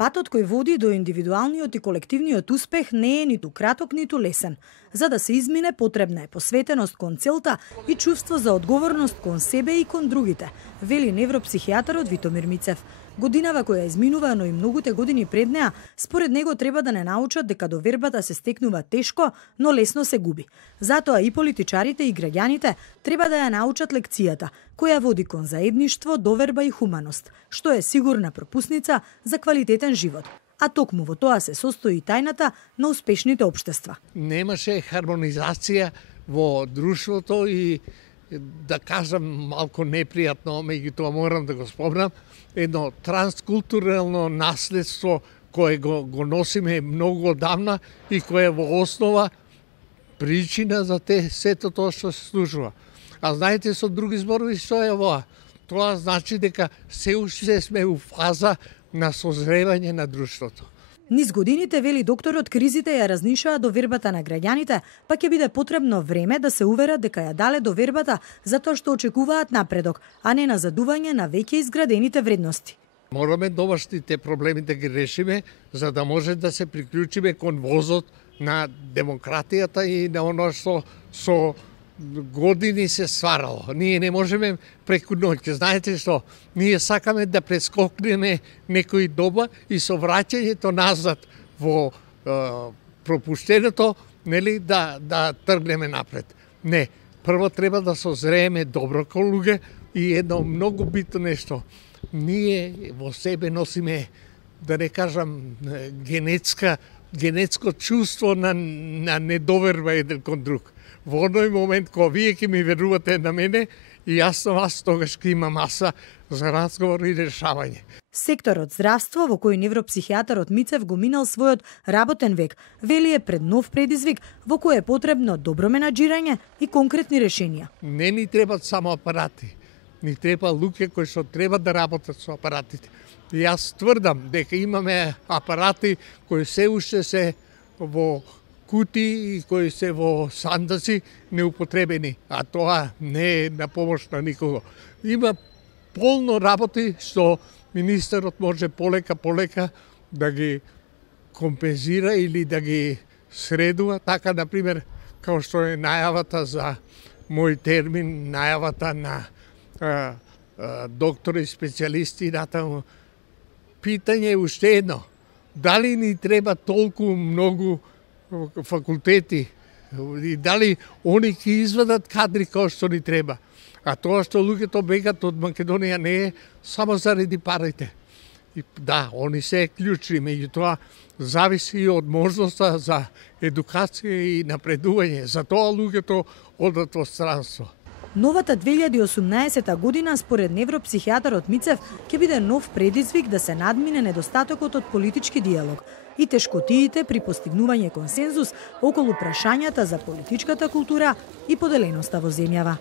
Патот кој води до индивидуалниот и колективниот успех не е ниту краток, ниту лесен. За да се измине, потребна е посветеност кон целта и чувство за одговорност кон себе и кон другите, вели невропсихијатарот Витомир Мицев. Годинава која изминува, но и многуте години пред неа, според него треба да не научат дека довербата се стекнува тешко, но лесно се губи. Затоа и политичарите и граѓаните треба да ја научат лекцијата, која води кон заедништво, доверба и хуманост, што е сигурна пропусница за квалитетен живот. А токму во тоа се состои и тајната на успешните општества. Немаше хармонизација во друштвото и, да кажам малку непријатно, меѓутоа морам да го спомнам, едно транскултурално наследство кое го носиме многу одамна и кое во основа причина за сето тоа што се случува. А знаете, со други зборови што е ова? Тоа значи дека се уште сме у фаза на созревање на друштвото. Низ годините, вели докторот, кризите ја разнишаа довербата на граѓаните, па ќе биде потребно време да се уверат дека ја дале довербата затоа што очекуваат напредок, а не назадување на веќе изградените вредности. Мораме домашните проблеми да ги решиме, за да може да се приклучиме кон возот на демократијата и на оно што со години се стварало. Ние не можеме преку ноќ. Знаете што? Ние сакаме да прескокнеме некои доба и со враќањето назад во пропуштеното, нели, да тргнеме напред. Не, прво треба да созрееме добро кон луѓе и едно многу битно нешто. Ние во себе носиме, да не кажам, генетско чувство на недоверба еден кон друг. Во оној момент кога вие ќе ми верувате на мене, и јас на вас, тогаш ќе има маса за разговор и решавање. Секторот здравство, во кој невропсихијатарот Мицев го минал својот работен век, вели е пред нов предизвик во кој е потребно добро менаџирање и конкретни решенија. Не ни требат само апарати, ни треба луѓе кои што треба да работат со апаратите. И јас тврдам дека имаме апарати кои се уште се во кути и кои се во сандаци неупотребени, а тоа не е на помош на никого. Има полно работи што министерот може полека да ги компензира или да ги средува, така, например, као што е најавата за мој термин, најавата на доктори, специјалисти, натаму. Питање е уште едно. Дали ни треба толку многу факултети и дали они ќе извадат кадри кои што ни треба. А тоа што луѓето бегат од Македонија не е само заради парите. И да, они се клучни, меѓутоа зависи и од можноста за едукација и напредување. Затоа луѓето одат во странство. Новата 2018 година, според невропсихијатарот Мицев, ќе биде нов предизвик да се надмине недостатокот од политички диалог и тешкотиите при постигнување консензус околу прашањата за политичката култура и поделеноста во земјава.